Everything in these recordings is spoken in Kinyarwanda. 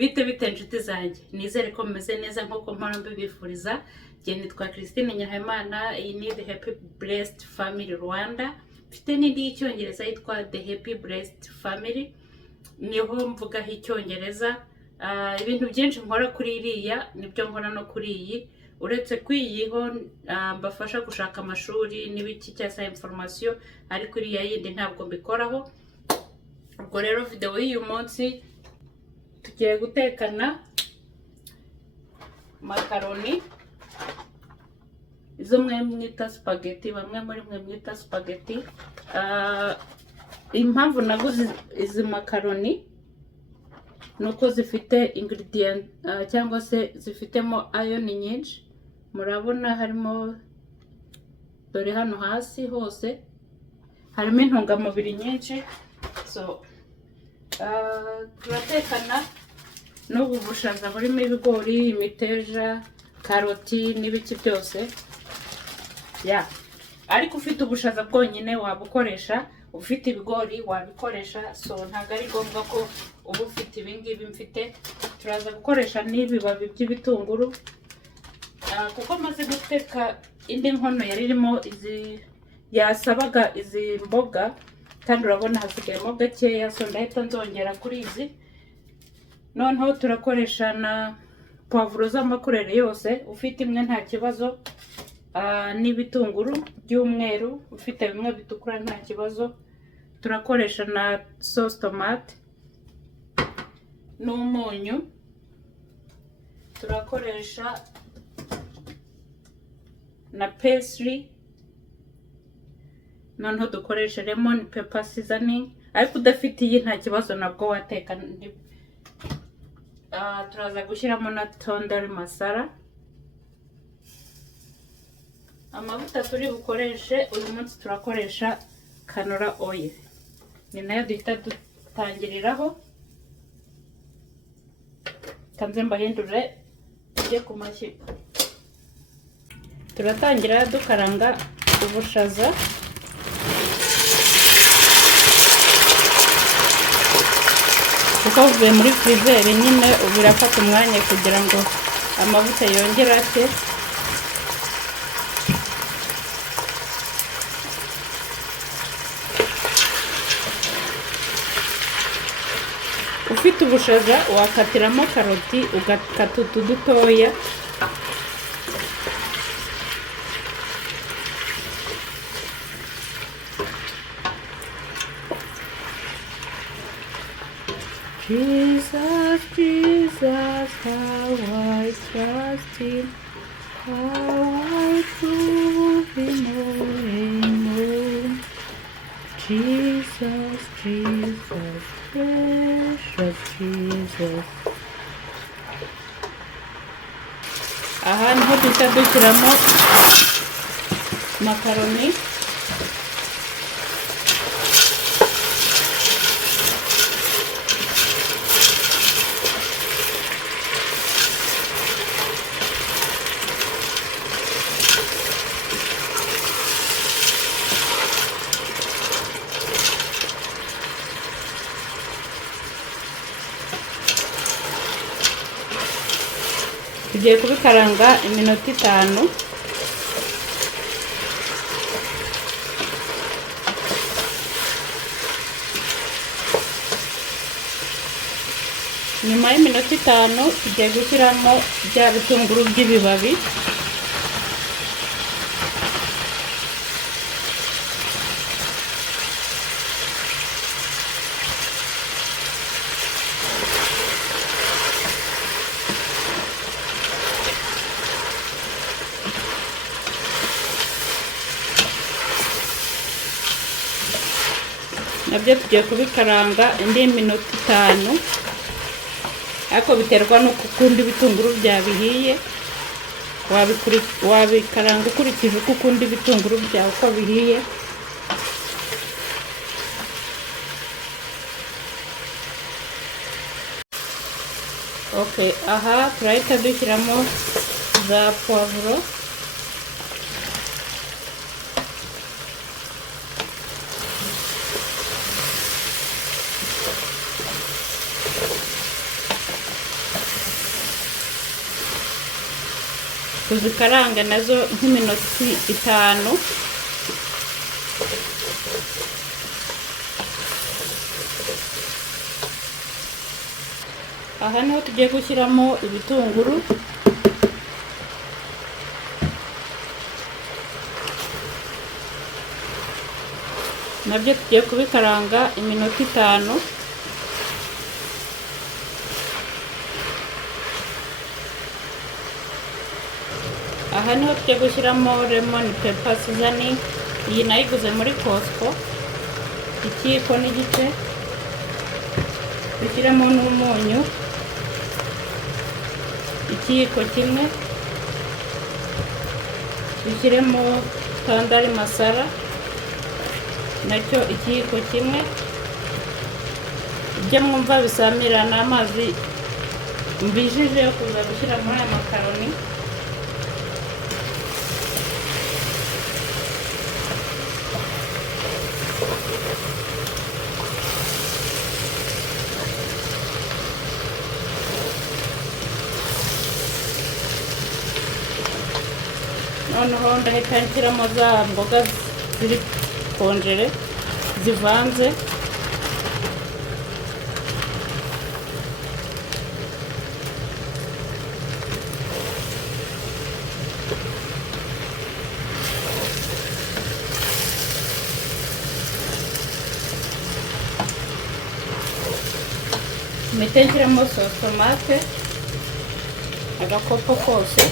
bite inshuti zanjye, nizere ko mumeze neza nk'uko mpora mbibifuriza. Njye nitwa Christine Nyirahimana, iyi ni The Happy Blessed Family Rwanda. Mfite n'indi y'icyongereza yitwa The Happy Blessed Family, niho mvugaho icyongereza. Ibintu byinshi nkora kuri iriya nibyo nkora no kuri iyi, uretse kwiyiho mbafasha gushaka amashuri n'ibiki cyangwa information, ariko iriya yindi ntabwo mbikoraho. Ubwo rero video y'uyu munsi tugiye gutekana makaroni, izo mwe mwita spaghetti, bamwe muri mwe mwita spaghetti. Impamvu naguze izi makaroni nuko zifite ingredient cyangwa se zifitemo iron nyinshi. Murabona harimo, dore hano hasi hose harimo intungamubiri nyinshi. So turatekana n'ubu bushaza burimo ibigori, imiteja, karoti n'ibiki byose. Ariko ufite ubushaza bwonyine wabukoresha, ufite ibigori wabikoresha. So ntabwo ari ngombwa ko uba ufite ibingibi mfite. Turaza gukoresha n'ibibabi by'ibitunguru, kuko maze guteka indi nkono yari irimo yasabaga izi mboga, kandi urabona hasigayemo gakeya. So ndahita nzongera kuri izi. Noneho turakoresha na pavuro z'amakurere yose, ufite imwe nta kibazo, n'ibitunguru by'umweru, ufite bimwe bitukura nta kibazo. Turakoresha na sauce tomate n'umunyu, turakoresha na pastry, noneho dukoresha lemon pepper seasoning. Ariko udafite iyi nta kibazo, nabwo wateka. Turaza gushyiramo na tondari masara. Amavuta turi bukoreshe uyu munsi turakoresha canola oil, ni nayo duhita dutangiriraho. Kanze mbahindure tujye ku mashyiga. Turatangira dukaranga ubushaza. Kuko buvuye muri freezer nyine birafata umwanya kugira ngo amavuta yongere ate. Ufite ubushaza wakatiramo karoti ugakata utu dutoya. Jesus, Jesus, how I trust Him, how I prove Him more and more. Jesus, Jesus, precious Jesus. Aha niho duhita dushyiramo makaroni. Tugiye kubikaranga iminota 5. Nyuma y'iminota 5 tugiye gushyiramo bya bitunguru by'ibibabi. Nabyo tugiye kubikaranga indi minota 5, ariko biterwa n'uko ukunda ibitunguru byabihiye. Wabikaranga ukurikije uko ukunda ibitunguru byawe uko bihiye. Okay, aha turahita dushyiramo za poivro. tuzikaranga nazo nk'iminota 5. Aha niho tugiye gushyiramo ibitunguru. Nabyo tugiye kubikaranga iminota 5. Aha niho tugiye gushyiramo lemon pepper seasoning. Iyi nayiguze muri Costco, ikiyiko n'igice. Dushyiramo n'umunyu, ikiyiko kimwe. Dushyiremo tandari masara, nacyo ikiyiko kimwe. Ibyo mwumva bisamira n'amazi mbijije yo kuza gushyira muri aya makaroni. Noneho ndahita nshyiramo za mboga ziri konjere zivanze. Mpita nshyiramo tomate agakopo kose.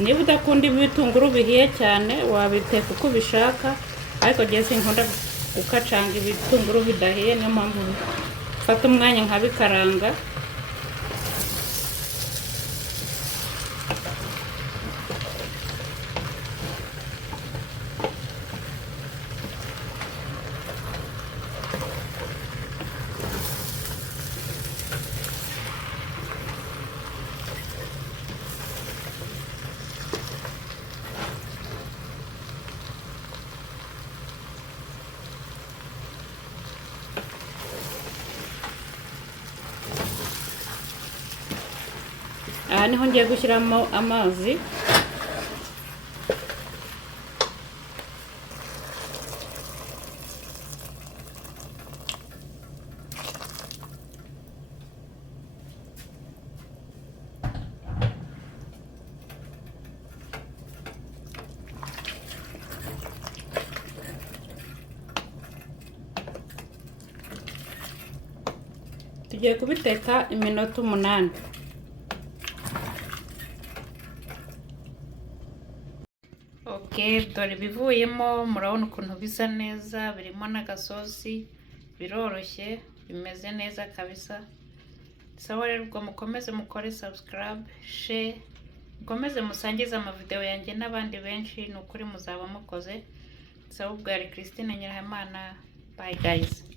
Niba udakunda ibitunguru bihiye cyane wabiteka uko ubishaka, ariko jye sinkunda gukacanga ibitunguru bidahiye, niyo mpamvu mfata umwanya nkabikaranga. Aha niho ngiye gushyiramo amazi. Tugiye kubiteka iminota 8. Dore bivuyemo, murabona ukuntu bisa neza, birimo n'agasosi, biroroshye, bimeze neza kabisa. Sawa rero, ubwo mukomeze mukore subscribe, share, mukomeze musangize amavideo yanjye n'abandi benshi, ni ukuri muzaba mukoze. Sawa, ubwo ari Christine Nyirahimana. Bye guys.